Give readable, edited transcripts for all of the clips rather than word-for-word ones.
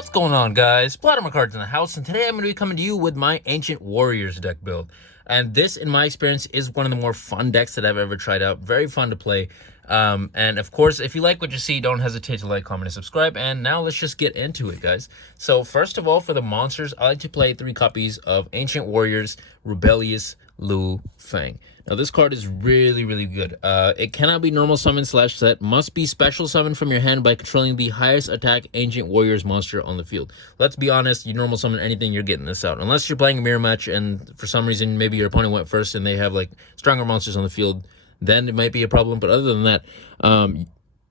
What's going on, guys? Vladimir Cards in the house, and today I'm going to be coming to you with my Ancient Warriors deck build. And this, in my experience, is one of the more fun decks that I've ever tried out. Very fun to play. And of course, if you like what you see, don't hesitate to like, comment, and subscribe. And now let's just get into it, guys. So first of all, for the monsters, I like to play 3 copies of Ancient Warriors Rebellious Lu Feng. Now, this card is really, really good. It cannot be normal summon / set. Must be special summon from your hand by controlling the highest attack Ancient Warriors monster on the field. Let's be honest, you normal summon anything, you're getting this out. Unless you're playing a mirror match and for some reason maybe your opponent went first and they have like stronger monsters on the field, then it might be a problem. But other than that,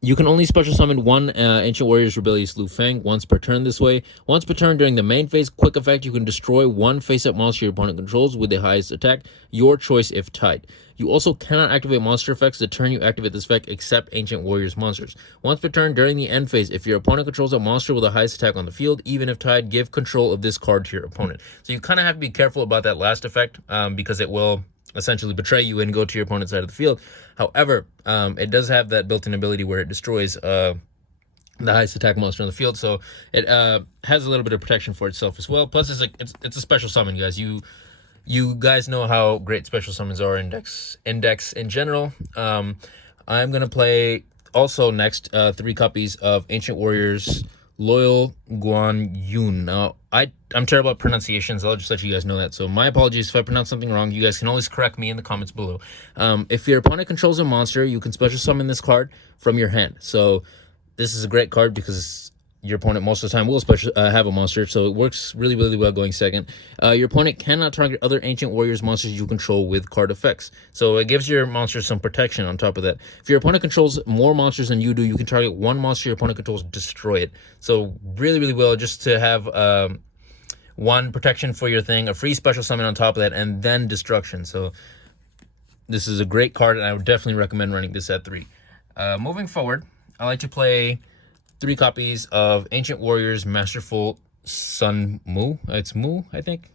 you can only special summon one Ancient Warriors Rebellious Lu Feng once per turn this way. Once per turn during the main phase, quick effect, you can destroy one face-up monster your opponent controls with the highest attack, your choice if tied. You also cannot activate monster effects the turn you activate this effect except Ancient Warriors monsters. Once per turn during the end phase, if your opponent controls a monster with the highest attack on the field, even if tied, give control of this card to your opponent. So you kind of have to be careful about that last effect because it will essentially betray you and go to your opponent's side of the field. However, it does have that built-in ability where it destroys the highest attack monster on the field, so it has a little bit of protection for itself as well. Plus, it's a special summon, guys. You guys know how great special summons are in decks in general. I'm gonna play also next 3 copies of Ancient Warriors Loyal Guan Yun. Now, I'm terrible at pronunciations. I'll just let you guys know that. So my apologies if I pronounce something wrong. You guys can always correct me in the comments below. If your opponent controls a monster, you can special summon this card from your hand. So this is a great card because your opponent most of the time will have a monster, so it works really, really well going second. Your opponent cannot target other Ancient Warriors monsters you control with card effects, so it gives your monsters some protection on top of that. If your opponent controls more monsters than you do, you can target one monster your opponent controls, destroy it. So really, really well just to have one protection for your thing, a free special summon on top of that, and then destruction. So this is a great card, and I would definitely recommend running this at 3. Moving forward, I like to play 3 copies of Ancient Warriors Masterful Sun Mu. It's Mu, I think.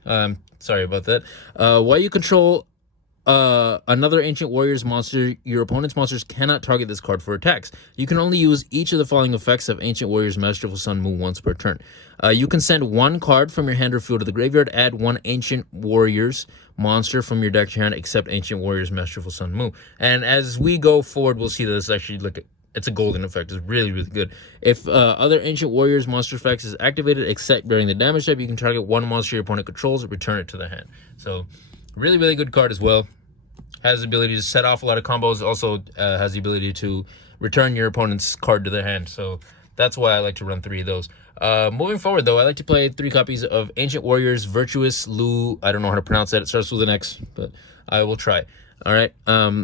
Sorry about that. While you control another Ancient Warriors monster, your opponent's monsters cannot target this card for attacks. You can only use each of the following effects of Ancient Warriors Masterful Sun Mu once per turn. You can send 1 card from your hand or field to the graveyard, add 1 Ancient Warriors monster from your deck to your hand, except Ancient Warriors Masterful Sun Mu. And as we go forward, we'll see that it's actually like it's a golden effect. It's really, really good. If other Ancient Warriors monster effects is activated, except during the damage step, you can target 1 monster your opponent controls and return it to the hand. So, really, really good card as well. Has the ability to set off a lot of combos. Also has the ability to return your opponent's card to their hand. So, that's why I like to run 3 of those. Moving forward, though, I like to play 3 copies of Ancient Warriors Virtuous Lu. I don't know how to pronounce that. It starts with an X, but I will try. All right.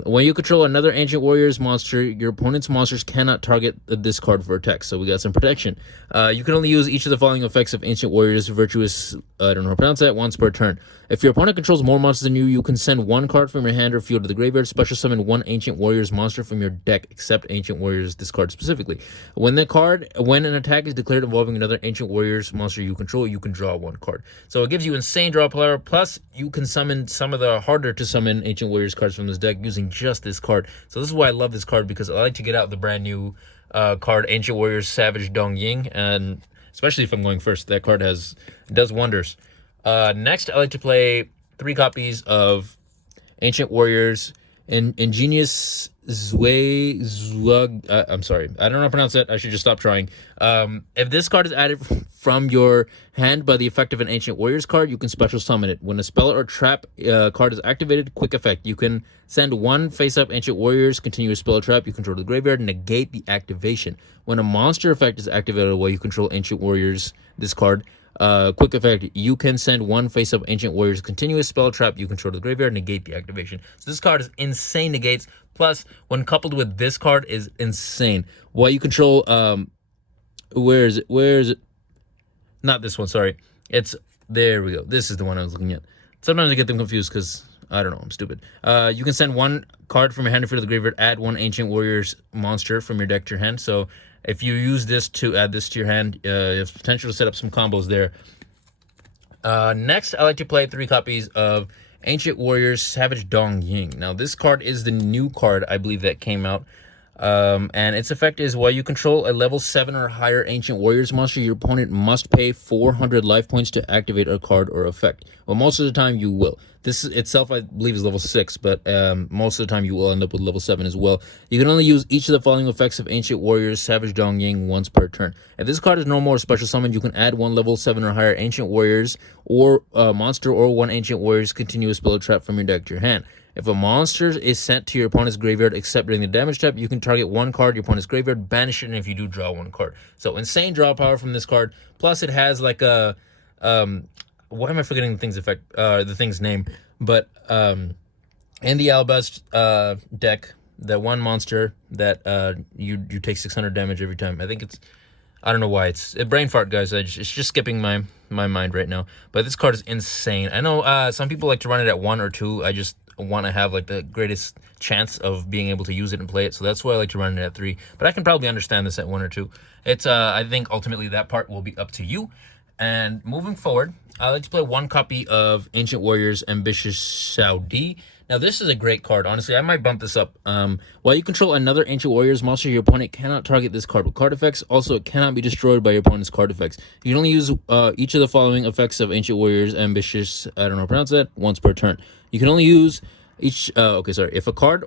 When you control another Ancient Warriors monster, your opponent's monsters cannot target this card for attacks. So we got some protection. You can only use each of the following effects of Ancient Warriors Virtuous, I don't know how to pronounce that, once per turn. If your opponent controls more monsters than you, you can send 1 card from your hand or field to the graveyard, special summon 1 Ancient Warriors monster from your deck, except Ancient Warriors, this card specifically. When an attack is declared involving another Ancient Warriors monster you control, you can draw 1 card. So it gives you insane draw power, plus you can summon some of the harder to summon Ancient Warriors cards from this deck using just this card. So this is why I love this card, because I like to get out the brand new card Ancient Warriors Savage Dong Ying, and especially if I'm going first, that card does wonders. Next, I like to play 3 copies of Ancient Warriors Ingenious Zwag. I'm sorry, I don't know how to pronounce that. I should just stop trying. If this card is added from your hand by the effect of an Ancient Warriors card, you can special summon it. When a spell or trap card is activated, quick effect. You can send 1 face-up Ancient Warriors continuous spell or trap you control to the graveyard, negate the activation. When a monster effect is activated while you control Ancient Warriors, this card, quick effect, you can send 1 face-up Ancient Warriors continuous spell trap you control to the graveyard, negate the activation. So this card is insane negates, plus when coupled with this card is insane. While you control where is it? Not this one, sorry. There we go. This is the one I was looking at. Sometimes I get them confused because I don't know, I'm stupid. You can send 1 card from your hand or field to the graveyard, add 1 Ancient Warriors monster from your deck to your hand. So if you use this to add this to your hand, you have potential to set up some combos there. Next, I like to play 3 copies of Ancient Warriors Savage Dong Ying. Now, this card is the new card, I believe, that came out. And its effect is while you control a level 7 or higher Ancient Warriors monster, your opponent must pay 400 life points to activate a card or effect. Well, most of the time you will. This itself, I believe, is level 6, but most of the time you will end up with level 7 as well. You can only use each of the following effects of Ancient Warriors Savage Dongying once per turn. If this card is normal or special summon, you can add one level 7 or higher Ancient Warriors or monster or one Ancient Warriors continuous spell trap from your deck to your hand. If a monster is sent to your opponent's graveyard except during the damage step, you can target one card your opponent's graveyard, banish it, and if you do, draw one card. So insane draw power from this card. Plus, it has like a why am I forgetting the thing's effect? The thing's name. But in the Albast deck, that one monster that you take 600 damage every time. I think it's, I don't know why it's a brain fart, guys. It's just skipping my mind right now. But this card is insane. I know some people like to run it at 1 or 2. I just want to have like the greatest chance of being able to use it and play it, so that's why I like to run it at 3, but I can probably understand this at 1 or 2. It's I think ultimately that part will be up to you. And moving forward, I like to play 1 copy of Ancient Warriors Ambitious Saudi. Now this is a great card. Honestly, I might bump this up. While you control another Ancient Warriors monster, your opponent cannot target this card with card effects. Also, it cannot be destroyed by your opponent's card effects. You can only use each of the following effects of Ancient Warriors Ambitious, I don't know how to pronounce that, once per turn. You can only use each if a card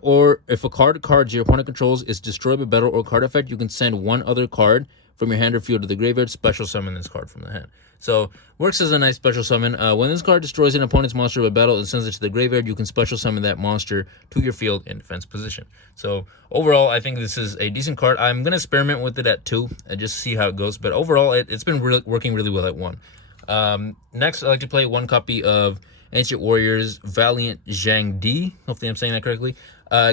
cards your opponent controls is destroyed by battle or card effect, you can send one other card from your hand or field to the graveyard, special summon this card from the hand. So works as a nice special summon. When this card destroys an opponent's monster by battle and sends it to the graveyard, you can special summon that monster to your field in defense position. So overall, I think this is a decent card. I'm gonna experiment with it at 2 and just see how it goes, but overall it's been working really well at 1. Next, I like to play 1 copy of Ancient Warriors Valiant Zhang Di. Hopefully I'm saying that correctly.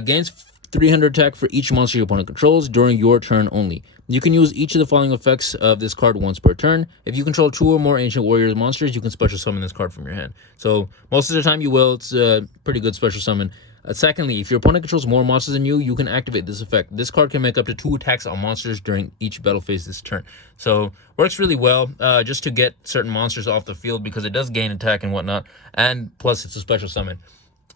Gains 300 attack for each monster your opponent controls during your turn only. You can use each of the following effects of this card once per turn. If you control 2 or more Ancient Warriors monsters, you can special summon this card from your hand. So most of the time you will. It's a pretty good special summon. Secondly, if your opponent controls more monsters than you, you can activate this effect. This card can make up to 2 attacks on monsters during each battle phase this turn. So works really well just to get certain monsters off the field because it does gain attack and whatnot. And plus it's a special summon.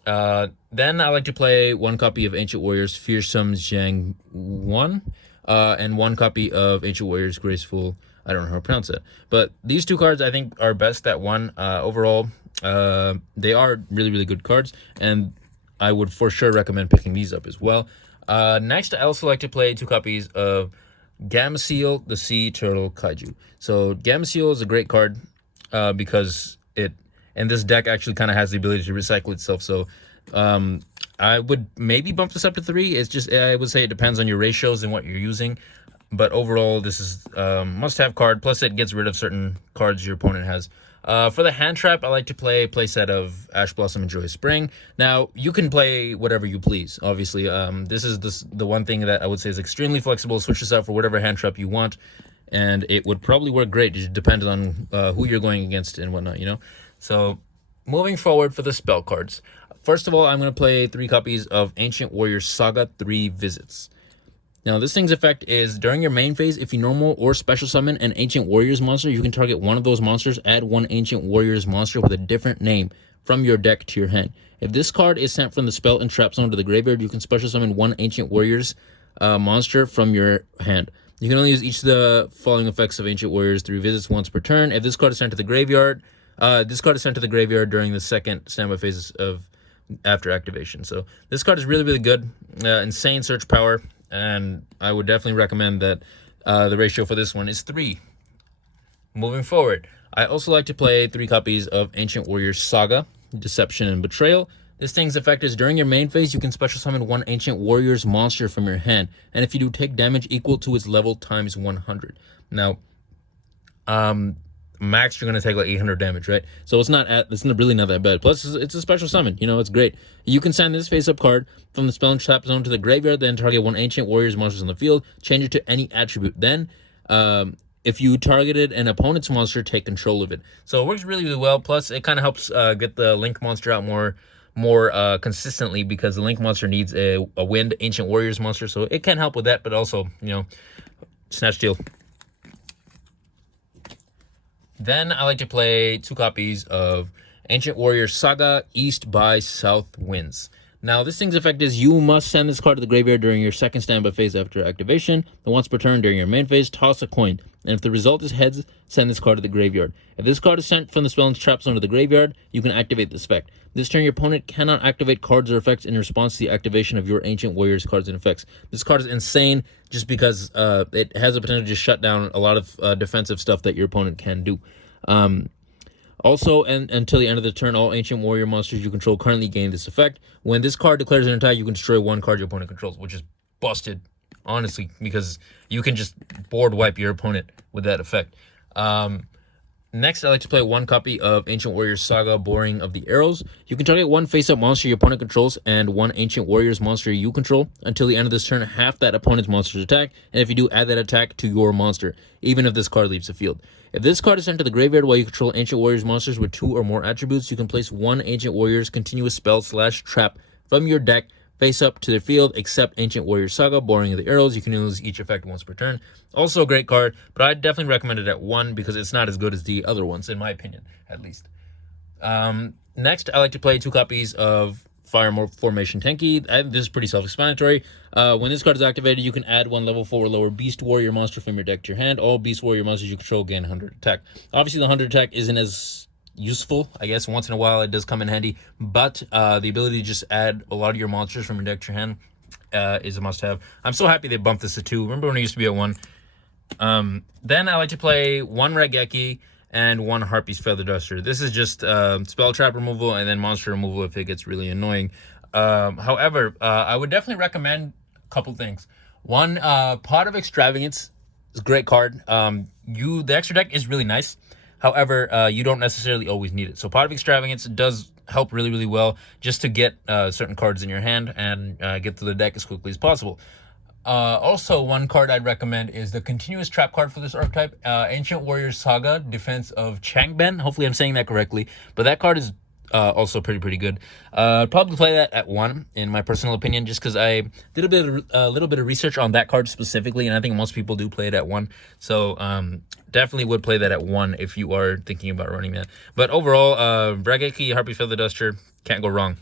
Then I like to play 1 copy of Ancient Warriors Fearsome Zhang 1 and 1 copy of Ancient Warriors Graceful, I don't know how to pronounce it. But these 2 cards I think are best at 1. Overall, they are really, really good cards, and I would for sure recommend picking these up as well. Next, I also like to play 2 copies of Gameciel, the Sea Turtle Kaiju. So Gameciel is a great card because it, and this deck actually kind of has the ability to recycle itself. So I would maybe bump this up to 3. It's just, I would say it depends on your ratios and what you're using. But overall, this is must-have card. Plus, it gets rid of certain cards your opponent has. For the hand trap, I like to play a playset of Ash Blossom and Joyous Spring. Now, you can play whatever you please, obviously. This is the one thing that I would say is extremely flexible. Switch this out for whatever hand trap you want, and it would probably work great. It depends on who you're going against and whatnot, you know? So, moving forward for the spell cards. First of all, I'm going to play 3 copies of Ancient Warriors Saga 3 Visits. Now, this thing's effect is, during your main phase, if you normal or special summon an Ancient Warriors monster, you can target one of those monsters, add 1 Ancient Warriors monster with a different name from your deck to your hand. If this card is sent from the spell and trap zone to the graveyard, you can special summon 1 Ancient Warriors monster from your hand. You can only use each of the following effects of Ancient Warriors 3 Visits once per turn. If this card is sent to the graveyard, during the second standby phases of after activation. So this card is really, really good. Insane search power. And I would definitely recommend that the ratio for this one is 3. Moving forward, I also like to play 3 copies of Ancient Warriors Saga, Deception and Betrayal. This thing's effect is, during your main phase, you can special summon 1 Ancient Warriors monster from your hand. And if you do, take damage equal to its level times 100. Now, max you're going to take like 800 damage, right? So it's really not that bad. Plus it's a special summon, you know, it's great. You can send this face up card from the spell and trap zone to the graveyard, then target 1 Ancient Warriors monsters on the field, change it to any attribute. Then if you targeted an opponent's monster, take control of it. So it works really, really well. Plus it kind of helps get the Link monster out more consistently, because the Link monster needs a wind Ancient Warriors monster, so it can help with that. But also, you know, Snatch Steal. Then I like to play 2 copies of Ancient Warriors Saga East by South Winds. Now, this thing's effect is you must send this card to the graveyard during your second standby phase after activation. And once per turn during your main phase, toss a coin. And if the result is heads, send this card to the graveyard. If this card is sent from the spell and trap zone to the graveyard, you can activate this effect. This turn, your opponent cannot activate cards or effects in response to the activation of your Ancient Warriors cards and effects. This card is insane just because it has the potential to just shut down a lot of defensive stuff that your opponent can do. Also, and until the end of the turn, all Ancient Warrior monsters you control currently gain this effect. When this card declares an attack, you can destroy one card your opponent controls, which is busted, honestly, because you can just board wipe your opponent with that effect. Next, I like to play one copy of Ancient Warriors Saga, Boring of the Arrows. You can target one face-up monster your opponent controls and one Ancient Warriors monster you control. Until the end of this turn, half that opponent's monster's attack, and if you do, add that attack to your monster, even if this card leaves the field. If this card is sent to the graveyard while you control Ancient Warriors monsters with 2 or more attributes, you can place one Ancient Warriors continuous spell / trap from your deck face up to the field, except Ancient Warriors Saga, Boring of the Arrows. You can use each effect once per turn. Also a great card, but I definitely recommend it at 1 because it's not as good as the other ones, in my opinion, at least. Next, I like to play 2 copies of Fire Formation Tenki. This is pretty self-explanatory. When this card is activated, you can add 1 level 4 or lower Beast Warrior monster from your deck to your hand. All Beast Warrior monsters you control gain 100 attack. Obviously, the 100 attack isn't as useful. I guess once in a while it does come in handy, but the ability to just add a lot of your monsters from your deck to your hand is a must-have. I'm so happy they bumped this to 2. Remember when it used to be at 1? Then I like to play 1 Raigeki and 1 Harpy's Feather Duster. This is just spell trap removal and then monster removal if it gets really annoying. However, I would definitely recommend a couple things. One, Pot of Extravagance is a great card. The extra deck is really nice. However, you don't necessarily always need it. So Pot of Extravagance does help really, really well just to get certain cards in your hand and get to the deck as quickly as possible. Also, one card I'd recommend is the continuous trap card for this archetype, Ancient Warriors Saga, Defense of Changben. Hopefully I'm saying that correctly, but that card is also pretty good. Probably play that at 1, in my personal opinion, just because I did a little bit of research on that card specifically, and I think most people do play it at 1. So definitely would play that at 1 if you are thinking about running that. But overall, Raigeki, Harpy Feather Duster, can't go wrong.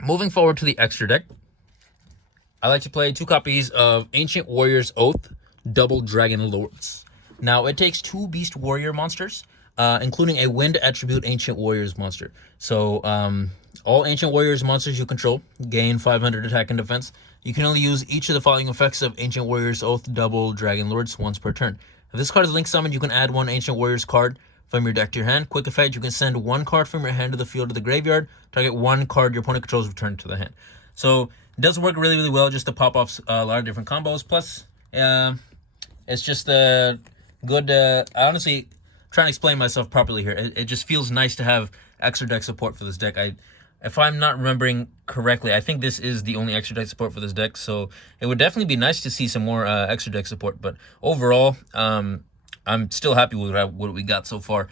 Moving forward to the extra deck, I like to play 2 copies of Ancient Warriors Oath, Double Dragon Lords. Now, it takes 2 Beast Warrior monsters, including a Wind Attribute Ancient Warriors monster. So, all Ancient Warriors monsters you control gain 500 attack and defense. You can only use each of the following effects of Ancient Warriors Oath, Double Dragon Lords once per turn. If this card is link summoned, you can add 1 Ancient Warriors card from your deck to your hand. Quick effect, you can send 1 card from your hand to the field to the graveyard. Target 1 card your opponent controls, return to the hand. So, it does work really, really well just to pop off a lot of different combos. Plus, it's just a good... I honestly, trying to explain myself properly here. It just feels nice to have extra deck support for this deck. If I'm not remembering correctly, I think this is the only extra deck support for this deck. So it would definitely be nice to see some more extra deck support. But overall, I'm still happy with what we got so far.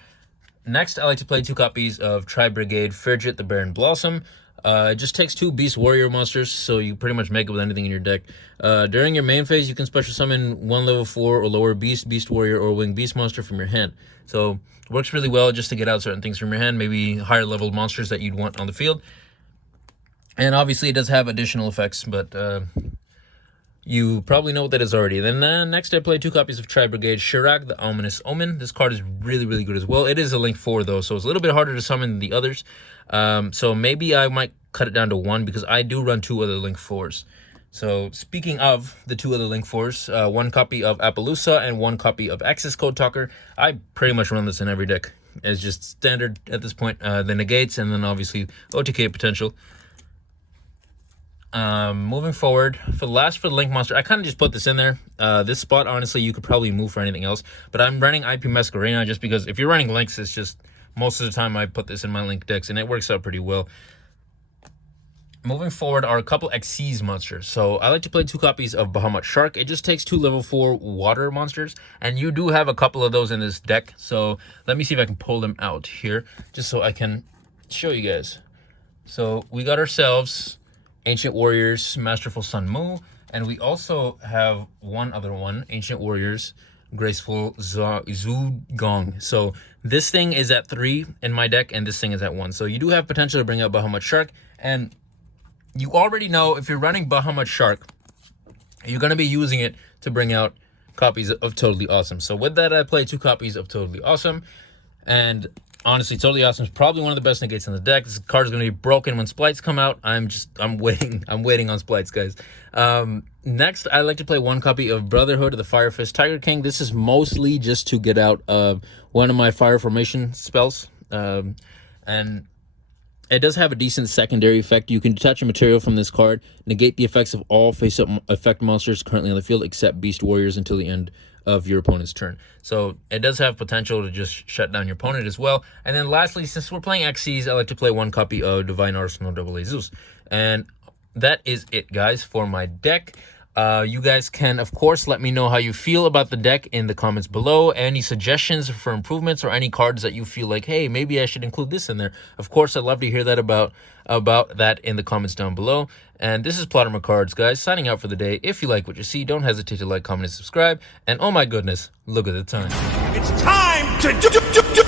Next, I like to play 2 copies of Tri-Brigade Fridget the Barren Blossom. It just takes 2 Beast Warrior monsters, so you pretty much make it with anything in your deck. During your main phase, you can special summon 1 level 4 or lower Beast Warrior, or Winged Beast monster from your hand. So it works really well just to get out certain things from your hand, maybe higher level monsters that you'd want on the field. And obviously it does have additional effects, but you probably know what that is already. Then next I play 2 copies of Tri-Brigade Shirak, the Ominous Omen. This card is really, really good as well. It is a link 4 though, so it's a little bit harder to summon than the others. So maybe I might cut it down to 1 because I do run 2 other link 4s. So speaking of the 2 other link 4s, 1 copy of Appaloosa and 1 copy of Access Code Talker. I pretty much run this in every deck. It's just standard at this point. The negates and then obviously OTK potential. Moving forward, for the link monster, I kind of just put this in there. This spot, honestly, you could probably move for anything else, but I'm running IP Masquerena just because if you're running links, it's just most of the time I put this in my link decks and it works out pretty well. Moving forward are a couple Xyz monsters. So I like to play 2 copies of Bahamut Shark. It just takes 2 level 4 water monsters, and you do have a couple of those in this deck. So let me see if I can pull them out here just so I can show you guys. So we got ourselves Ancient Warriors Masterful Sun Mu, and we also have one other one, Ancient Warriors Graceful Zugong. So this thing is at 3 in my deck, and this thing is at 1. So you do have potential to bring out Bahamut Shark, and you already know if you're running Bahamut Shark, you're going to be using it to bring out copies of Totally Awesome. So with that, I play 2 copies of Totally Awesome, and honestly, Totally Awesome is probably one of the best negates in the deck. This card is going to be broken when splites come out. I'm waiting on splites, guys. Next, I like to play 1 copy of Brotherhood of the Fire Fist Tiger King. This is mostly just to get out one of my Fire Formation spells. And it does have a decent secondary effect. You can detach a material from this card, negate the effects of all face-up effect monsters currently on the field except Beast Warriors until the end of your opponent's turn. So it does have potential to just shut down your opponent as well. And then lastly, since we're playing Xyz, I like to play 1 copy of Divine Arsenal AA Zeus. And that is it, guys, for my deck. You guys can, of course, let me know how you feel about the deck in the comments below. Any suggestions for improvements or any cards that you feel like, hey, maybe I should include this in there. Of course, I'd love to hear that about that in the comments down below. And this is Plotter Cards, guys, signing out for the day. If you like what you see, don't hesitate to like, comment, and subscribe. And oh my goodness, look at the time. It's time to do